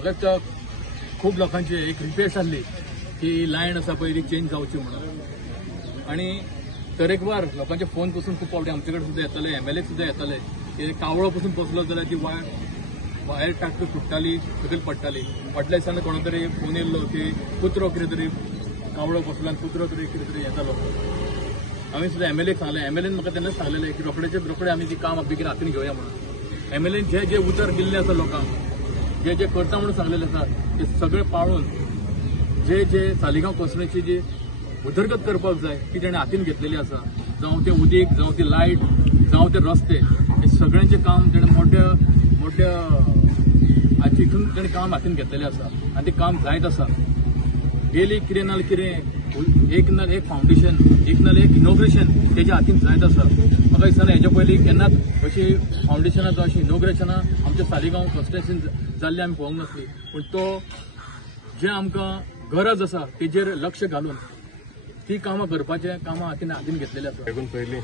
फकत खूप लोकांची एक रिक्वेस्ट आसली की लायन आसा पळय ती चेंज जावची म्हणून आणि तरेकवार लोकांचे फोन पासून खूप फावटी आमचे कडेन सुद्दां येताले MLA सुद्दां येताले की कावळो पासून बसलो जाल्यार ती भायर टाकली फुट्टाली सकयल पडटाली फाटल्या दिसांनी कोणा तरी फोन येयल्लो की कुत्रो कितें तरी कावळो बसलो आनी कुत्रो तरी कितें तरी येतालो आमी सुद्दां MLA सांगलें MLAन म्हाका तेन्ना सांगलेलें की रोखडे आमी ती काम बेगीन हातीन घेवया म्हणून MLAन जे उतर दिल्ले आसा लोकांक जे करता म्हणून सांगलेले आसा ते सगळे पाळून जे सालिगांव कॉन्स्टिट्युएन्सी जी उदरगत करपाक जाय ती तेणें हातीन घेतलेली आसा जावं ते उदीक जावं ती लायट जावं ते रस्ते हे सगळ्यांचे काम तेणें मोठ्या हातून तेणें काम हातीन घेतलेलें आसा आनी तें काम जायत आसा डेली कितें ना कितें एक ना एक फावंडेशन एक ना एक इनॉग्रेशन तेज्या हातीन जायत आसा म्हाका दिसना हेच्या पयलीं केन्नाच अशी फावंडेशनां जावं अशी इनॉग्रेशनां आमच्या सालिगांव कॉन्स्टिट्युएन्सीन जाल्ली आमी पळोवंक नासली पूण तो जे आमकां गरज आसा तेजेर लक्ष घालून ती कामां करपाचें कामां हातीन घेतलेलें आसा. देखून पयलीं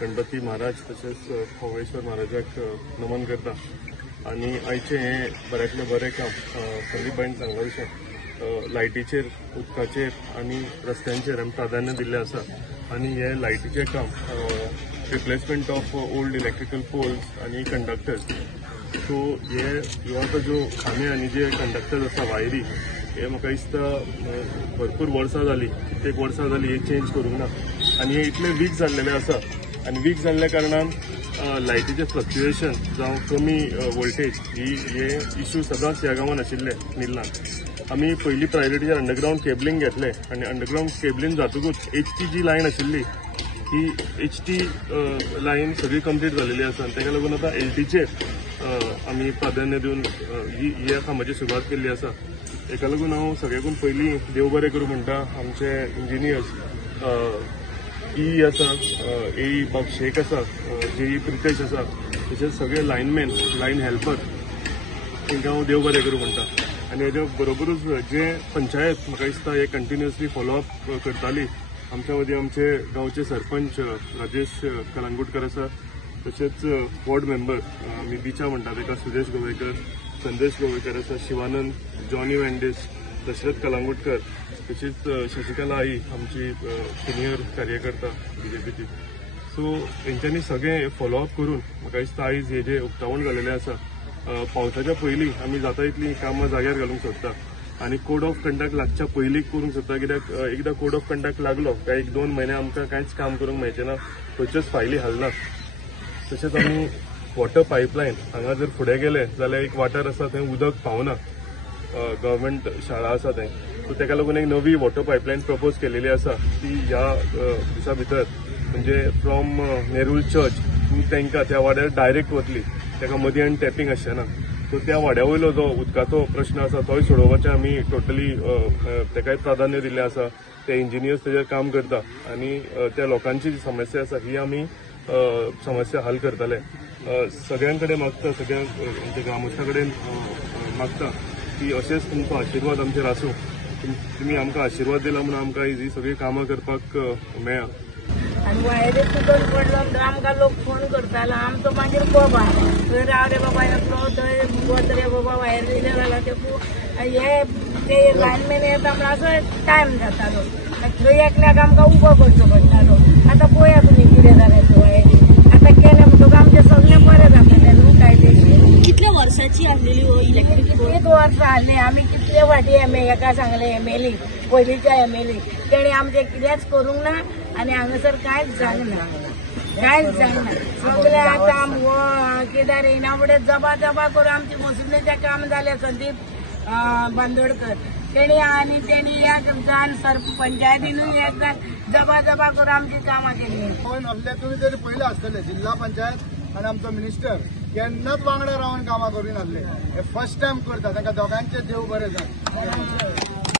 गणपती महाराज तशेंच भोगेश्वर महाराजाक नमन करता आनी आयचें हें बऱ्यांतलें बरें काम संदीपबाईन सांगला तशें लायटीचेर उदकाचेर आनी रस्त्यांचेर आमी प्राधान्य दिल्लें आसा आनी हे लायटीचें काम replacement of old electrical poles आनी कंडक्टर्स सो ह्यो आतां ज्यो खांबे आनी जे कंडक्टर्स आसा वायरी हे म्हाका दिसता भरपूर वर्सां जालीं कित्येक वर्सां जालीं हे चेंज करूंक ना आनी हे इतले वीक जाल्लेले आसा आनी वीक जाल्ल्या कारणान लायटीचें फ्लक्च्युएशन जावं कमी वोल्टेज हे इश्यू सदांच ह्या गांवांत आशिल्ले मिल्लान आमी पयलीं प्रायोरिटीचेर अंडरग्रावंड केबलींग घेतले आनी अंडरग्रावंड केबलींग जातकूच HT जी लायन आशिल्ली ही HT लायन सगळी कंप्लीट जालेली आसा आनी ताका लागून आतां LTचेर आमी प्राधान्य दिवन ह्या कामाची सुरवात केल्ली आसा. हेका लागून हांव सगळ्याकून पयलीं देव बरें करूं म्हणटा आमचे इंजिनियर्स EE आसा AE बाब शेख आसा JE प्रितेश आसा तशेंच सगळे लायनमॅन लायन हेल्पर तांकां हांव देव बरें करूं म्हणटा आनी हेज्या बरोबरूच जे पंचायत म्हाका दिसता हे कंटिन्युअसली फॉलोअप करताली आमच्या मदीं आमचे गांवचे सरपंच राजेश कलंगूटकर आसा तशेंच वॉर्ड मेंबर आमी बिचा म्हणटा ताका सुदेश गोवेकर संदेश गोवेकर आसा शिवानंद जॉनी वेंडेस दशरथ कलंगूटकर तशीच शशिकला आई आमची सिनियर कार्यकर्ता BJPची सो तेंच्यांनी सगळें फॉलोअप करून म्हाका दिसता आयज हे जे उक्तावण जाल्लेलें आसा पावसाच्या पयलीं आमी जाता इतलीं कामां जाग्यार घालूंक सोदता आनी कोड ऑफ कंडक्ट लागच्या पयलीं करूंक सोदता कित्याक एकदां कोड ऑफ कंडक्ट लागलो काय 1-2 म्हयने आमकां कांयच काम करूंक मेळचें ना खंयच्योच फायली हालनात. तशेंच आमी वॉटर पायपलायन हांगा जर फुडें गेले जाल्यार एक वाठार आसा थंय उदक पावना गव्हर्मेंट शाळा आसा थंय सो ताका लागून एक नवी वॉटर पायपलायन प्रपोज केलेली आसा ती ह्या दिसा भितर म्हणजे फ्रॉम नेरूल चर्च तांकां त्या वाड्यार डायरेक्ट वतली ताका मदीं आनी टॅपिंग आसचें सो त्या वाड्या वयलो जो उदकाचो प्रश्न आसा तोय सोडोवपाचें आमी टोटली ताकाय प्राधान्य दिल्लें आसा ते इंजिनियर्स ताजेर काम करता आनी त्या लोकांची जी समस्या आसा ही आमी समस्या हल करतले. सगळ्यां कडेन मागता सगळ्या ग्रामस्था कडेन मागता की अशेंच तुमचो आशिर्वाद आमचेर आसूं तुमी आमकां आशिर्वाद दिला म्हणून आमकां ही सगळीं कामां करपाक मेळ्ळा. आणि वायरी तुटून पडलो तर आमकां लोक फोन करतालो आमचो मागीर बाबा थंय राव रे बाबा येतलो थंय वच रे बाबा वायर दिले जाल्यार ते लायनमॅन येता म्हणून असो टायम जातालो थंय एकल्याक आमकां उबो करचो पडटालो. आतां पळया तुमी कितें जालें ते वायरी आतां केलें म्हणटकूच आमचें सगळें बरें जातलें न्हू कायदेशीर. कितल्या वर्साची आहलेली इलेक्ट्रीक कितलीच वर्सां आहली आमी कितले फाटी हेका सांगले MLA पयलींच्या MLA तेणी आमचें कितेंच करूंक ना आनी हांगासर कांयच जावंक ना सगळे आतां केदार येना फुडें जबा करून आमची मशिदीचें काम जालें संदीप बांदोडकर तेणी एक जाण पंचायतीनूय एकदां जबा करून आमची कामां केली. तुमी तरी पयलें आसतले जिल्हा पंचायत आनी आमचो मिनिस्टर केन्नाच वांगडा रावन कामां करून नासले हे फर्स्ट टायम करता तांकां दोगांचे देव बरें जाय.